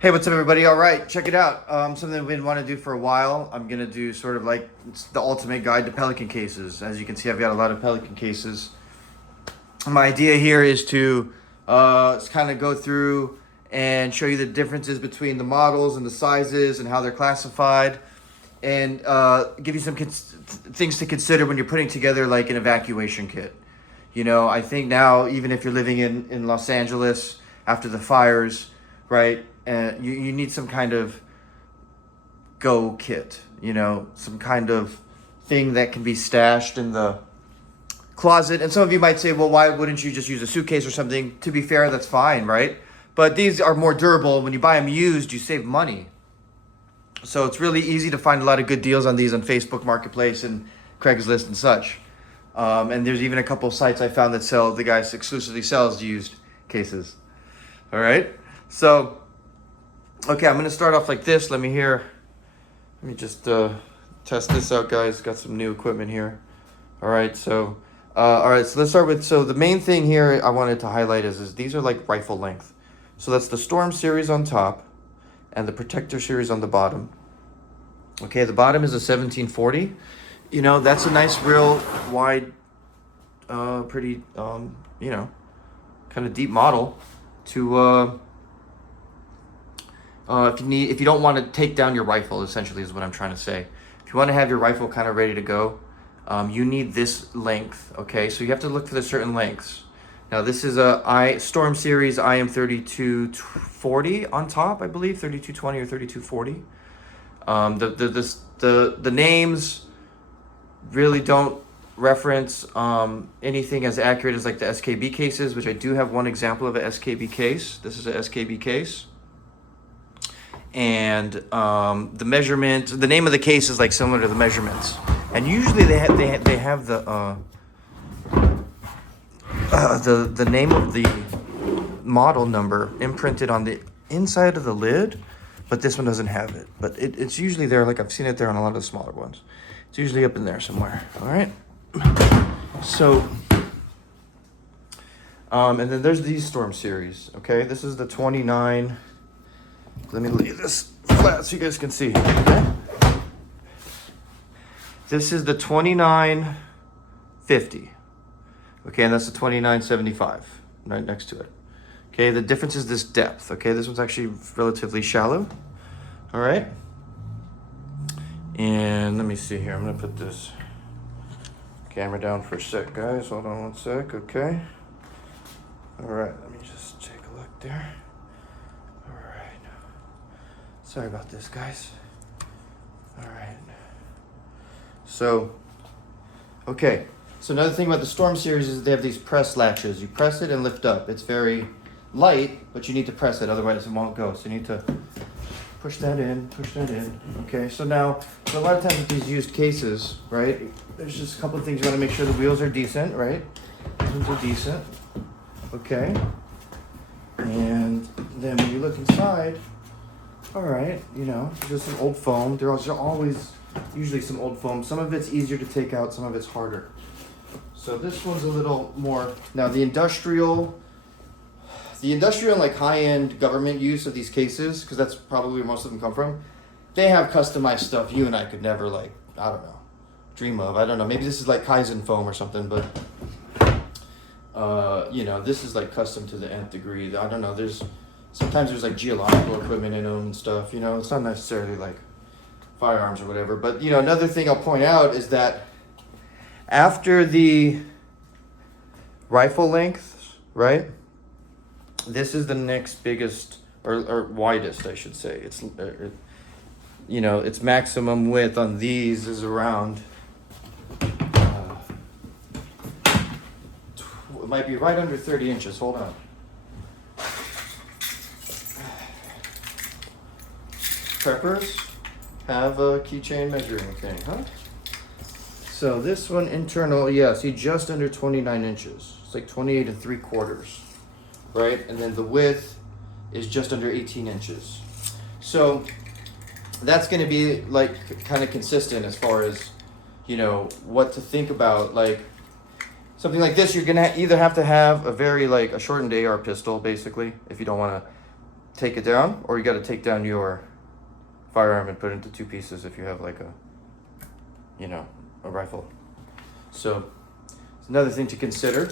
Hey, what's up, everybody? All right, check it out. Something we've been wanting to do for a while. I'm gonna do sort of like the ultimate guide to Pelican cases. As you can see, I've got a lot of Pelican cases. My idea here is to kind of go through and show you the differences between the models and the sizes and how they're classified, and give you some things to consider when you're putting together like an evacuation kit. You know, I think now, even if you're living in Los Angeles after the fires, right? You need some kind of go kit, you know, some kind of thing that can be stashed in the closet. And some of you might say, well, why wouldn't you just use a suitcase or something? To be fair, that's fine, right? But these are more durable. When you buy them used, you save money. So it's really easy to find a lot of good deals on these on Facebook Marketplace and Craigslist and such. And there's even a couple of sites I found that sell, the guy exclusively sells used cases. All right. So, okay, I'm going to start off like this. Let me just test this out, guys. Got some new equipment here. All right, so let's start with, so the main thing here I wanted to highlight is these are like rifle length. So that's the Storm series on top and the Protector series on the bottom. Okay, the bottom is a 1740. You know, that's a nice, real wide, pretty, you know, kind of deep model to, if you don't want to take down your rifle, essentially is what I'm trying to say. If you want to have your rifle kind of ready to go, you need this length, okay? So you have to look for the certain lengths. Now this is a Storm Series IM 3240 on top, I believe, 3220 or 3240. The names really don't reference anything as accurate as like the SKB cases, which I do have one example of an SKB case. This is a SKB case. And the measurement, the name of the case is like similar to the measurements, and usually they have the name of the model number imprinted on the inside of the lid, but this one doesn't have it. But it's usually there. Like I've seen it there on a lot of the smaller ones. It's usually up in there somewhere. All right. So, and then there's these Storm series. Okay, this is the 29. Let me lay this flat so you guys can see. Okay. This is the 2950. Okay, and that's the 2975 right next to it. Okay, the difference is this depth. Okay, this one's actually relatively shallow. All right. And let me see here. I'm gonna put this camera down for a sec, guys. Hold on one sec. Okay. All right. Let me just take a look there. Sorry about this, guys. All right. So, okay. So another thing about the Storm series is they have these press latches. You press it and lift up. It's very light, but you need to press it, otherwise it won't go. So you need to push that in, push that in. Okay, so now, a lot of times with these used cases, right, there's just a couple of things you want to make sure the wheels are decent, right? Wheels are decent. Okay. And then when you look inside, all right, you know, there's some old foam. There's always usually some old foam. Some of it's easier to take out, some of it's harder. So this one's a little more, now the industrial and like high-end government use of these cases, because that's probably where most of them come from, they have customized stuff you and I could never, like, I don't know, dream of. I don't know, maybe this is like Kaizen foam or something, but you know, this is like custom to the nth degree. I don't know, sometimes there's like geological equipment in them and stuff, you know, it's not necessarily like firearms or whatever. But, you know, another thing I'll point out is that after the rifle length, right, this is the next biggest or widest, I should say. It's, you know, its maximum width on these is around, it might be right under 30 inches. Hold on. Preppers have a keychain measuring thing, huh? So this one internal, yeah, see, just under 29 inches. It's like 28 3/4, right? And then the width is just under 18 inches. So that's going to be like kind of consistent as far as, you know, what to think about. Like something like this, you're going to either have to have a very like a shortened AR pistol, basically, if you don't want to take it down, or you got to take down your firearm and put it into two pieces if you have like a, you know, a rifle. So it's another thing to consider.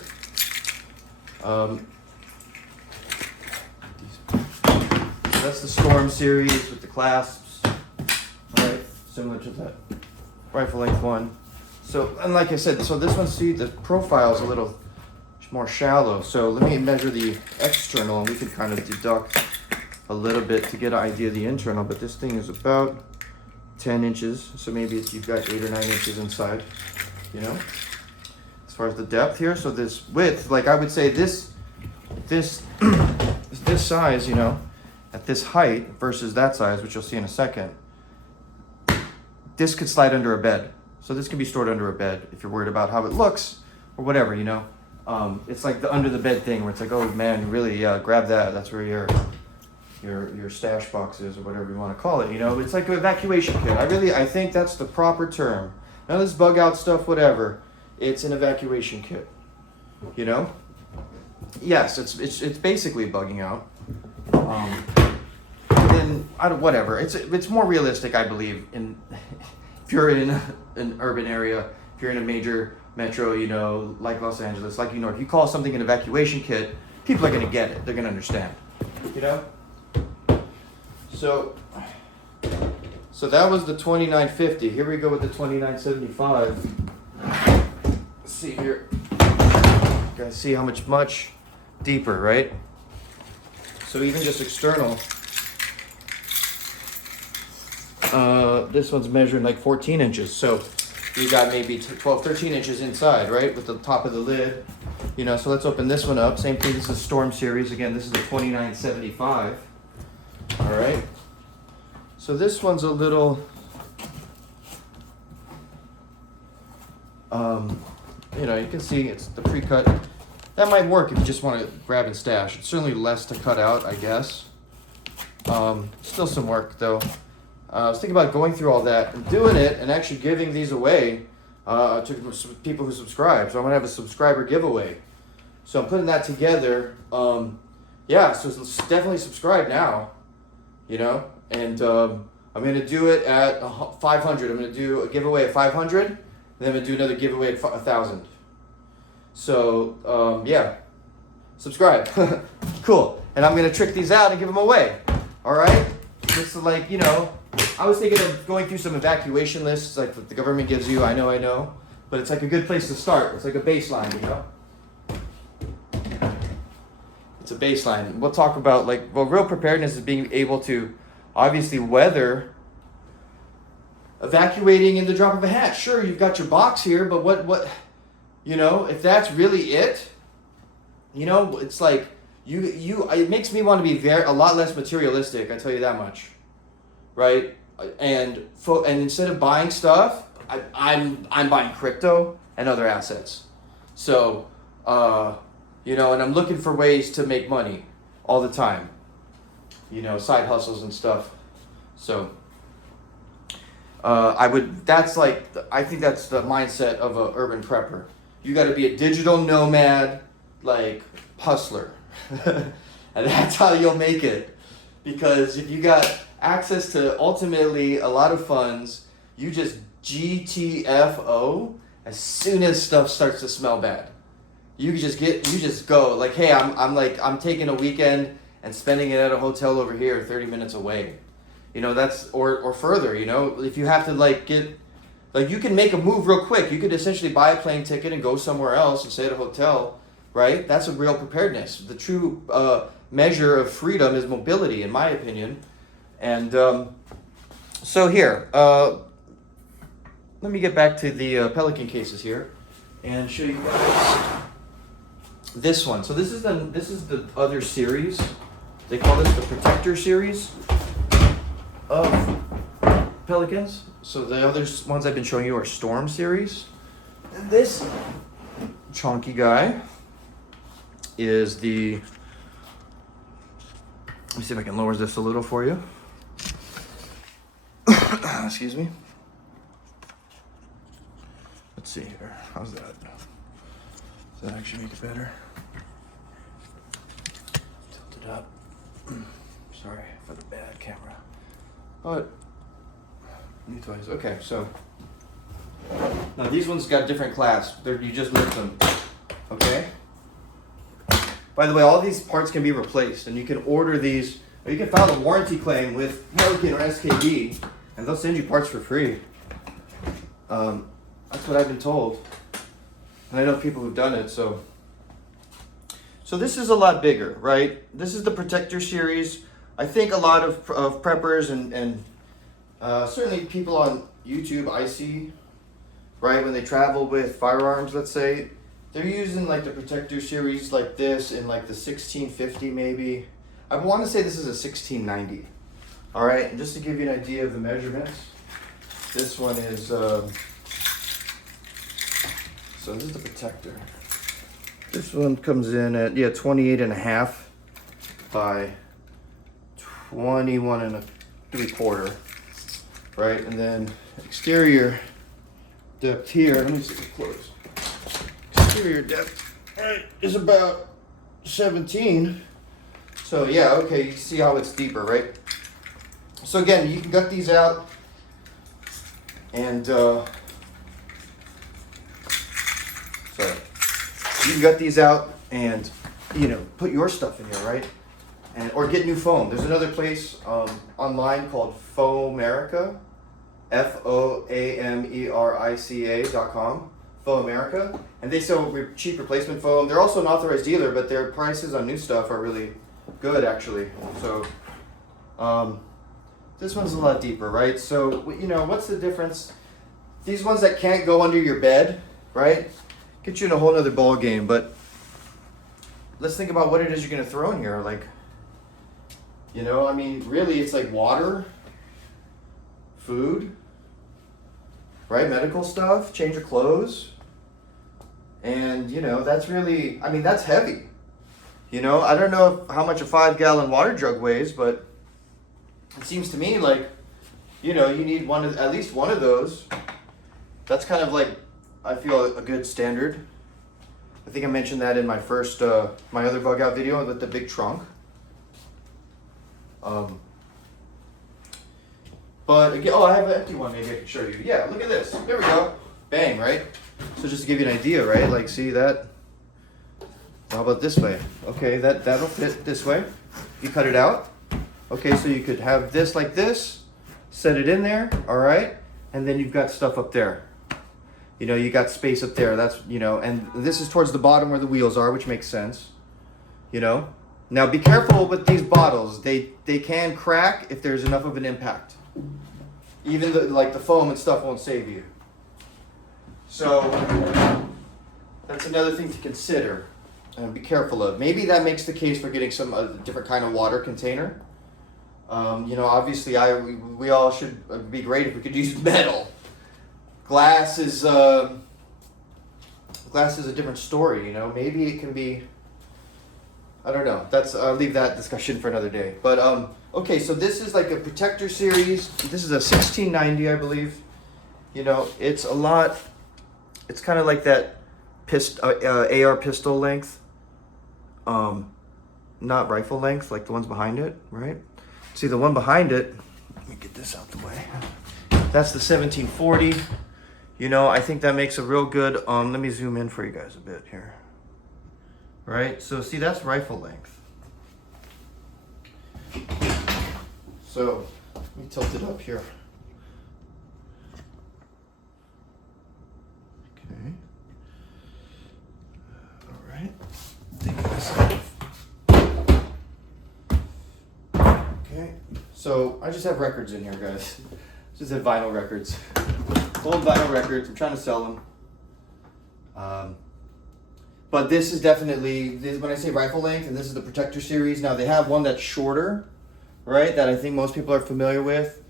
That's the Storm series with the clasps. All right, similar to that rifle length one. So, and like I said, so this one, see, the profile is a little more shallow. So let me measure the external, and we can kind of deduct a little bit to get an idea of the internal. But this thing is about 10 inches. So maybe you've got 8 or 9 inches inside, you know, as far as the depth here. So this width, like I would say this size, you know, at this height versus that size, which you'll see in a second, this could slide under a bed. So this can be stored under a bed if you're worried about how it looks or whatever, you know. It's like the under the bed thing where it's like, oh man, really, grab that. That's where your stash box is, or whatever you want to call it. You know, it's like an evacuation kit. I think that's the proper term. None of this bug out stuff, whatever. It's an evacuation kit. You know. Yes, it's basically bugging out. Then whatever. It's more realistic, I believe, if you're in an urban area, if you're in a major metro, you know, like Los Angeles, like New York, you call something an evacuation kit, people are gonna get it. They're gonna understand, you know. So that was the 2950. Here we go with the 2975. Let's see here. You guys see how much deeper, right? So even just external. This one's measuring like 14 inches. So you got maybe 12, 13 inches inside, right? With the top of the lid, you know, so let's open this one up. Same thing, this is Storm series. Again, this is the 2975. All right. So this one's a little, you know, you can see it's the pre-cut. That might work if you just want to grab and stash. It's certainly less to cut out, I guess. Still some work though. I was thinking about going through all that and doing it and actually giving these away to people who subscribe. So I'm going to have a subscriber giveaway. So I'm putting that together. Yeah, so definitely subscribe now, you know. And I'm going to do it at 500. I'm going to do a giveaway at 500. And then I'm going to do another giveaway at 1,000. So, yeah, subscribe. Cool. And I'm going to trick these out and give them away. All right? Just like, you know, I was thinking of going through some evacuation lists like that the government gives you. I know. But it's like a good place to start. It's like a baseline, you know? It's a baseline. We'll talk about, like, well, real preparedness is being able to obviously weather evacuating in the drop of a hat. Sure, you've got your box here, but what, you know, if that's really it, you know, it's like, it makes me want to be a lot less materialistic, I tell you that much, right? And instead of buying stuff, I'm buying crypto and other assets. So, you know, and I'm looking for ways to make money all the time, you know, side hustles and stuff. So, I think that's the mindset of a urban prepper. You got to be a digital nomad, like hustler. And that's how you'll make it. Because if you got access to ultimately a lot of funds, you just GTFO as soon as stuff starts to smell bad. You just go like, hey, I'm taking a weekend and spending it at a hotel over here 30 minutes away. You know, that's or further, you know, if you have to you can make a move real quick. You could essentially buy a plane ticket and go somewhere else and stay at a hotel, right? That's a real preparedness. The true measure of freedom is mobility, in my opinion. And so here, let me get back to the Pelican cases here and show you guys this one. So this is the other series. They call this the Protector series of Pelicans. So the other ones I've been showing you are Storm series. And this chunky guy is the, let me see if I can lower this a little for you. Excuse me. Let's see here. How's that? Does that actually make it better? Tilt it up. Sorry for the bad camera. But new toys. Okay, so now these ones got different clasps. You just lift them. Okay. By the way, all these parts can be replaced, and you can order these, or you can file a warranty claim with Pelican or SKB, and they'll send you parts for free. That's what I've been told, and I know people who've done it. So this is a lot bigger, right? This is the Protector series. I think a lot of preppers and certainly people on YouTube I see, right, when they travel with firearms, let's say, they're using like the Protector series like this in like the 1650 maybe. I want to say this is a 1690. All right, and just to give you an idea of the measurements, this one is, so this is the Protector. This one comes in at, 28.5 by 21.75, right? And then exterior depth here, let me see it close. Exterior depth, right, is about 17. So yeah, okay, you see how it's deeper, right? So again, you can gut these out and sorry. You can gut these out and put your stuff in here, right? And or get new foam. There's another place online called Foamerica, FOAMERICA.com, Foamerica, and they sell cheap replacement foam. They're also an authorized dealer, but their prices on new stuff are really good actually. So this one's a lot deeper, right? So what's the difference? These ones that can't go under your bed, right, get you in a whole nother ball game. But let's think about what it is you're gonna throw in here. Like, I mean, really, it's like water, food, right? Medical stuff, change of clothes. And, that's really, I mean, that's heavy. I don't know how much a 5-gallon water jug weighs, but it seems to me like, you need at least one of those. That's kind of like, I feel, a good standard. I think I mentioned that in my first, my other bug out video with the big trunk. But again, I have an empty one. Maybe I can show you. Yeah, look at this. There we go. Bang, right? So just to give you an idea, right? Like, see that? How about this way? Okay, that'll fit this way. You cut it out. Okay, so you could have this like this, set it in there, all right? And then you've got stuff up there. You got space up there. That's, and this is towards the bottom where the wheels are, which makes sense. Now be careful with these bottles. They can crack if there's enough of an impact. Even the foam and stuff won't save you. So that's another thing to consider and be careful of. Maybe that makes the case for getting some different kind of water container. Obviously we all should be great if we could use metal. Glass is a different story. Maybe it can be. I don't know. I'll leave that discussion for another day. But okay, so this is like a Protector series. This is a 1690, I believe. It's a lot. It's kind of like that AR pistol length. Not rifle length, like the ones behind it, right? See, the one behind it. Let me get this out the way. That's the 1740. I think that makes a real good. Let me zoom in for you guys a bit here. Right, so see, that's rifle length. So let me tilt it up here. Okay. All right. Take this off. Okay. So I just have records in here, guys. Just have vinyl records. Old vinyl records. I'm trying to sell them. But this is definitely, when I say rifle length, and this is the Protector series. Now they have one that's shorter, right? That I think most people are familiar with,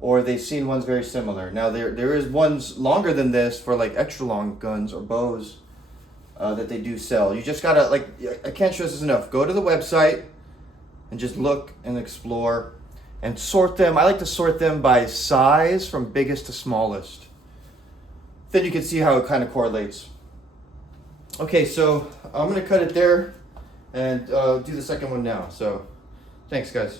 or they've seen ones very similar. Now there is ones longer than this for like extra long guns or bows that they do sell. You just gotta, I can't stress this enough. Go to the website and just look and explore and sort them. I like to sort them by size from biggest to smallest. Then you can see how it kind of correlates. Okay, so I'm going to cut it there and do the second one now. So thanks, guys.